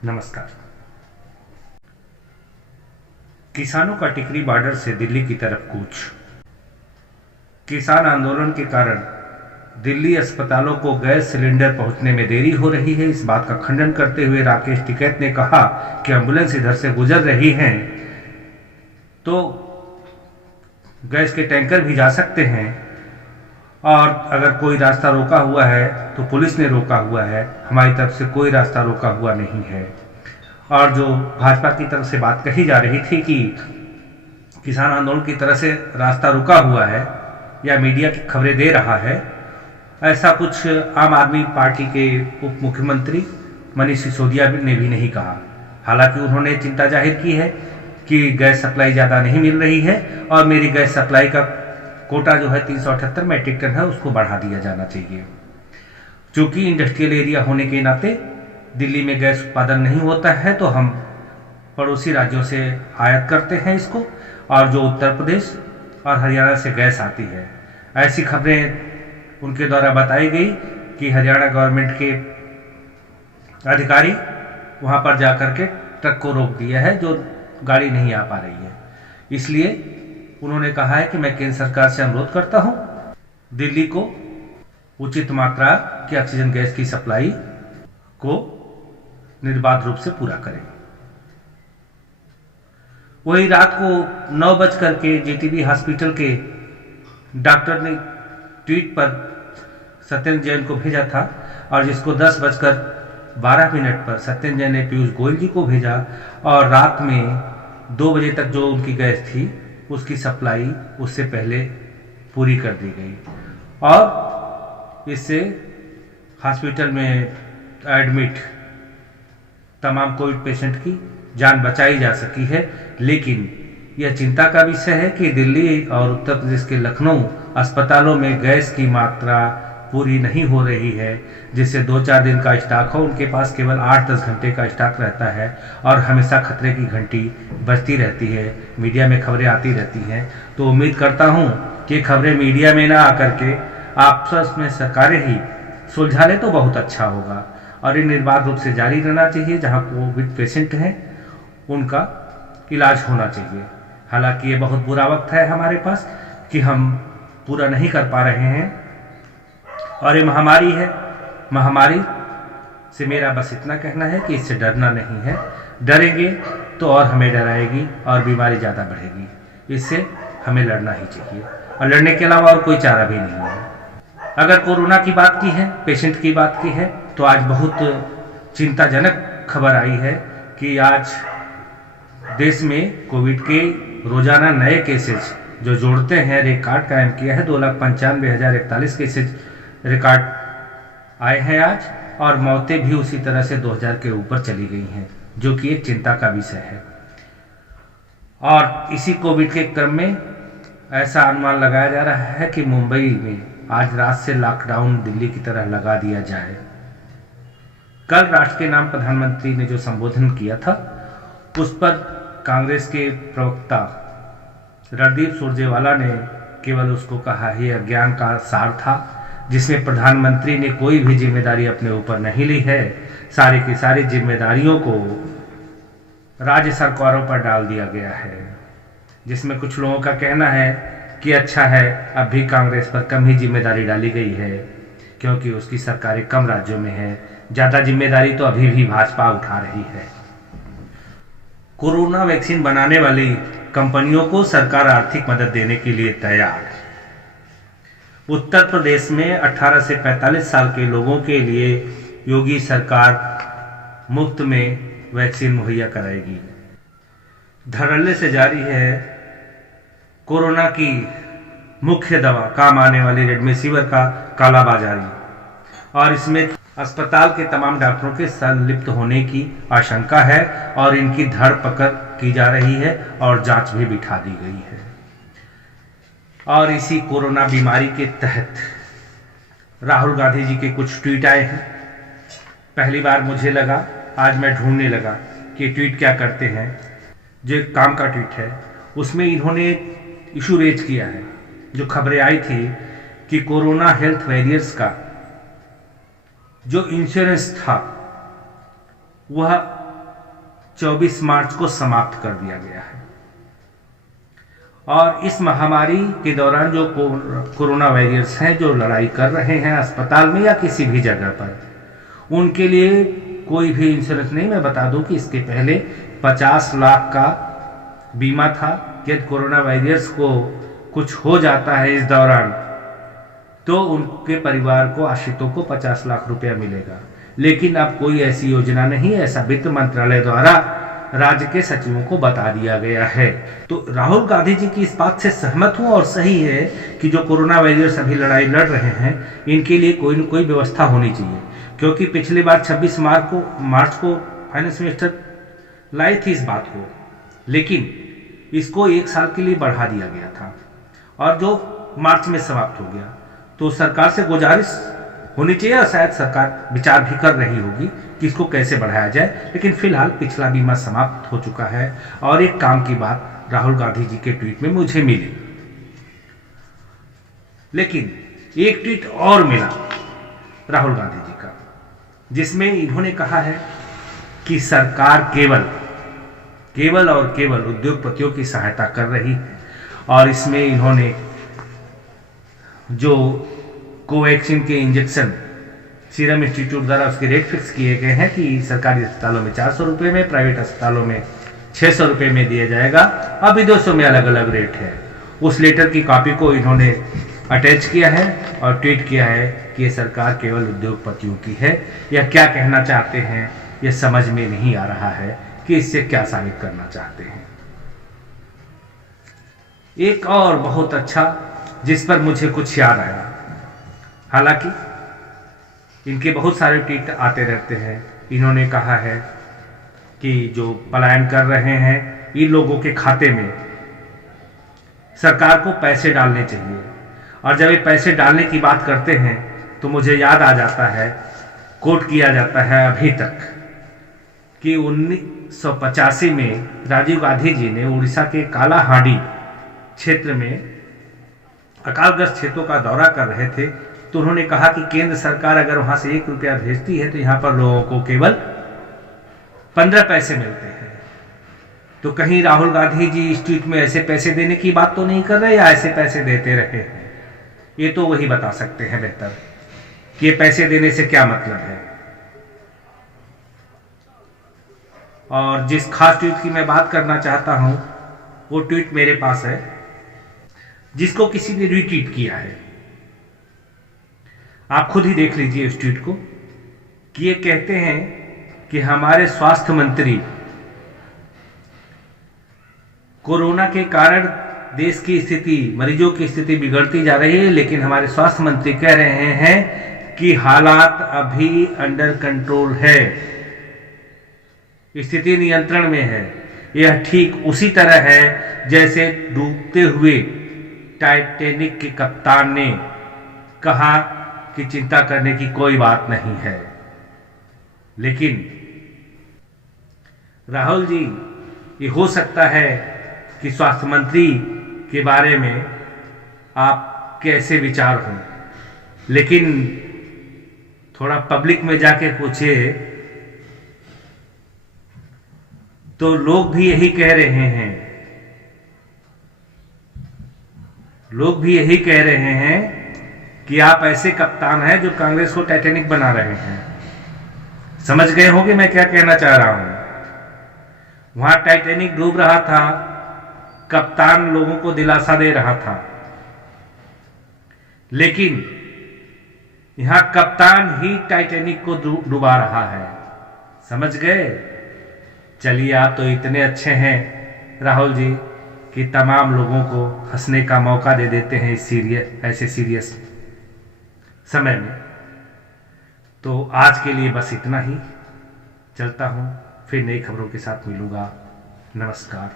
नमस्कार। किसानों का टिकरी बॉर्डर से दिल्ली की तरफ कूच। किसान आंदोलन के कारण दिल्ली अस्पतालों को गैस सिलेंडर पहुंचने में देरी हो रही है। इस बात का खंडन करते हुए राकेश टिकैत ने कहा कि एम्बुलेंस इधर से गुजर रही हैं तो गैस के टैंकर भी जा सकते हैं, और अगर कोई रास्ता रोका हुआ है तो पुलिस ने रोका हुआ है, हमारी तरफ से कोई रास्ता रोका हुआ नहीं है। और जो भाजपा की तरफ से बात कही जा रही थी कि किसान आंदोलन की तरह से रास्ता रुका हुआ है या मीडिया की खबरें दे रहा है, ऐसा कुछ आम आदमी पार्टी के उप मुख्यमंत्री मनीष सिसोदिया ने भी नहीं कहा। हालांकि उन्होंने चिंता जाहिर की है कि गैस सप्लाई ज़्यादा नहीं मिल रही है और मेरी गैस सप्लाई का कोटा जो है 378 मैट्रिक टन है, उसको बढ़ा दिया जाना चाहिए। चूँकि इंडस्ट्रियल एरिया होने के नाते दिल्ली में गैस उत्पादन नहीं होता है तो हम पड़ोसी राज्यों से आयात करते हैं इसको, और जो उत्तर प्रदेश और हरियाणा से गैस आती है। ऐसी खबरें उनके द्वारा बताई गई कि हरियाणा गवर्नमेंट के अधिकारी वहां पर जाकर के ट्रक को रोक दिया है, जो गाड़ी नहीं आ पा रही है। इसलिए उन्होंने कहा है कि मैं केंद्र सरकार से अनुरोध करता हूं दिल्ली को उचित मात्रा की ऑक्सीजन गैस की सप्लाई को निर्बाध रूप से पूरा करें। वही रात को 9 बजकर के जीटीबी हॉस्पिटल के डॉक्टर ने ट्वीट पर सत्येंद्र जैन को भेजा था, और जिसको 10:12 पर सत्येंद्र जैन ने पीयूष गोयल जी को भेजा, और रात में 2 बजे तक जो उनकी गैस थी उसकी सप्लाई उससे पहले पूरी कर दी गई, और इससे हॉस्पिटल में एडमिट तमाम कोविड पेशेंट की जान बचाई जा सकी है। लेकिन यह चिंता का विषय है कि दिल्ली और उत्तर प्रदेश के लखनऊ अस्पतालों में गैस की मात्रा पूरी नहीं हो रही है, जिससे 2-4 दिन का स्टॉक हो उनके पास केवल 8-10 घंटे का स्टॉक रहता है, और हमेशा खतरे की घंटी बजती रहती है, मीडिया में खबरें आती रहती हैं। तो उम्मीद करता हूं कि खबरें मीडिया में ना आकर के आपस में सरकारें ही सुलझा ले तो बहुत अच्छा होगा, और ये निर्बाध रूप से जारी रहना चाहिए। जहां कोविड पेशेंट हैं उनका इलाज होना चाहिए। हालांकि ये बहुत बुरा वक्त है हमारे पास कि हम पूरा नहीं कर पा रहे हैं, और ये महामारी है। महामारी से मेरा बस इतना कहना है कि इससे डरना नहीं है, डरेंगे तो और हमें डराएगी और बीमारी ज़्यादा बढ़ेगी। इससे हमें लड़ना ही चाहिए, और लड़ने के अलावा और कोई चारा भी नहीं है। अगर कोरोना की बात की है, पेशेंट की बात की है, तो आज बहुत चिंताजनक खबर आई है कि आज देश में कोविड के रोजाना नए केसेज जो जोड़ते हैं रिकॉर्ड कायम किया है। 2,95,041 केसेज रिकॉर्ड आए हैं आज, और मौतें भी उसी तरह से 2,000 के ऊपर चली गई हैं, जो कि एक चिंता का विषय है। और इसी कोविड के क्रम में ऐसा अनुमान लगाया जा रहा है कि मुंबई में आज रात से लॉकडाउन दिल्ली की तरह लगा दिया जाए। कल राष्ट्र के नाम प्रधानमंत्री ने जो संबोधन किया था उस पर कांग्रेस के प्रवक्ता रणदीप सुरजेवाला ने केवल उसको कहा ही अज्ञान का सार था, जिसमें प्रधानमंत्री ने कोई भी जिम्मेदारी अपने ऊपर नहीं ली है। सारी की सारी जिम्मेदारियों को राज्य सरकारों पर डाल दिया गया है, जिसमें कुछ लोगों का कहना है कि अच्छा है अब भी कांग्रेस पर कम ही जिम्मेदारी डाली गई है, क्योंकि उसकी सरकारें कम राज्यों में है। ज़्यादा जिम्मेदारी तो अभी भी भाजपा उठा रही है। कोरोना वैक्सीन बनाने वाली कंपनियों को सरकार आर्थिक मदद देने के लिए तैयार। उत्तर प्रदेश में 18 से 45 साल के लोगों के लिए योगी सरकार मुफ्त में वैक्सीन मुहैया कराएगी। धड़ल्ले से जारी है कोरोना की मुख्य दवा काम आने वाली रेमडेसिविर का कालाबाजारी, और इसमें अस्पताल के तमाम डॉक्टरों के संलिप्त होने की आशंका है, और इनकी धर पकड़ की जा रही है और जांच भी बिठा दी गई है। और इसी कोरोना बीमारी के तहत राहुल गांधी जी के कुछ ट्वीट आए हैं। पहली बार मुझे लगा, आज मैं ढूंढने लगा कि ट्वीट क्या करते हैं। जो एक काम का ट्वीट है उसमें इन्होंने इशू रेज किया है, जो खबरें आई थी कि कोरोना हेल्थ वॉरियर्स का जो इंश्योरेंस था वह 24 मार्च को समाप्त कर दिया गया है। और इस महामारी के दौरान जो कोरोना वॉरियर्स हैं, जो लड़ाई कर रहे हैं अस्पताल में या किसी भी जगह पर, उनके लिए कोई भी इंश्योरेंस नहीं। मैं बता दूं कि इसके पहले 50 लाख का बीमा था कि यदि कोरोना वायरस को कुछ हो जाता है इस दौरान तो उनके परिवार को, आश्रितों को 50 लाख रुपया मिलेगा। लेकिन अब कोई ऐसी योजना नहीं, ऐसा वित्त मंत्रालय द्वारा राज्य के सचिवों को बता दिया गया है। तो राहुल गांधी जी की इस बात से सहमत हूं और सही है कि जो कोरोना वायरस अभी लड़ाई लड़ रहे हैं, इनके लिए कोई न कोई व्यवस्था होनी चाहिए। क्योंकि पिछली बार 26 मार्च को फाइनेंस मिनिस्टर लाई थी इस बात को, लेकिन इसको 1 साल के लिए बढ़ा दिया गया था और जो मार्च में समाप्त हो गया। तो सरकार से गुजारिश होनी चाहिए और शायद सरकार विचार भी कर रही होगी कि इसको कैसे बढ़ाया जाए। लेकिन फिलहाल पिछला बीमा समाप्त हो चुका है। और एक काम की बात राहुल गांधी जी के ट्वीट में मुझे मिली, लेकिन एक ट्वीट और मिला राहुल गांधी जी का, जिसमें इन्होंने कहा है कि सरकार केवल और केवल उद्योगपतियों की सहायता कर रही है। और इसमें इन्होंने जो कोवैक्सीन के इंजेक्शन सीरम इंस्टीट्यूट द्वारा उसके रेट फिक्स किए गए हैं कि सरकारी अस्पतालों में 400 रुपये में, प्राइवेट अस्पतालों में 600 रुपये में दिया जाएगा, अभी 200 में अलग अलग रेट है। उस लेटर की कॉपी को इन्होंने अटैच किया है और ट्वीट किया है कि ये सरकार केवल उद्योगपतियों की है। यह क्या कहना चाहते हैं यह समझ में नहीं आ रहा है कि इससे क्या साबित करना चाहते हैं। एक और बहुत अच्छा, जिस पर मुझे कुछ याद आया, हालांकि इनके बहुत सारे ट्वीट आते रहते हैं। इन्होंने कहा है कि जो पलायन कर रहे हैं इन लोगों के खाते में सरकार को पैसे डालने चाहिए। और जब ये पैसे डालने की बात करते हैं तो मुझे याद आ जाता है, कोट किया जाता है अभी तक, कि 1985 में राजीव गांधी जी ने उड़ीसा के कालाहांडी क्षेत्र में अकालग्रस्त क्षेत्रों का दौरा कर रहे थे। तो उन्होंने कहा कि केंद्र सरकार अगर वहां से 1 रुपया भेजती है तो यहां पर लोगों को केवल 15 पैसे मिलते हैं। तो कहीं राहुल गांधी जी इस ट्वीट में ऐसे पैसे देने की बात तो नहीं कर रहे या ऐसे पैसे देते रहे हैं? ये तो वही बता सकते हैं बेहतर कि ये पैसे देने से क्या मतलब है। और जिस खास ट्वीट की मैं बात करना चाहता हूं वो ट्वीट मेरे पास है, जिसको किसी ने रीट्वीट किया है। आप खुद ही देख लीजिए इस ट्वीट को, कि ये कहते हैं कि हमारे स्वास्थ्य मंत्री, कोरोना के कारण देश की स्थिति, मरीजों की स्थिति बिगड़ती जा रही है, लेकिन हमारे स्वास्थ्य मंत्री कह रहे हैं कि हालात अभी अंडर कंट्रोल है, स्थिति नियंत्रण में है। यह ठीक उसी तरह है जैसे डूबते हुए टाइटैनिक के कप्तान ने कहा कि चिंता करने की कोई बात नहीं है। लेकिन राहुल जी, ये हो सकता है कि स्वास्थ्य मंत्री के बारे में आप कैसे विचार हों, लेकिन थोड़ा पब्लिक में जाके पूछे तो लोग भी यही कह रहे हैं, कि आप ऐसे कप्तान हैं जो कांग्रेस को टाइटैनिक बना रहे हैं। समझ गए होंगे मैं क्या कहना चाह रहा हूं। वहां टाइटैनिक डूब रहा था, कप्तान लोगों को दिलासा दे रहा था, लेकिन यहां कप्तान ही टाइटैनिक को डुबा रहा है। समझ गए? चलिए, आप तो इतने अच्छे हैं राहुल जी कि तमाम लोगों को हंसने का मौका दे देते हैं ऐसे सीरियस समय में। तो आज के लिए बस इतना ही, चलता हूं, फिर नई खबरों के साथ मिलूंगा। नमस्कार।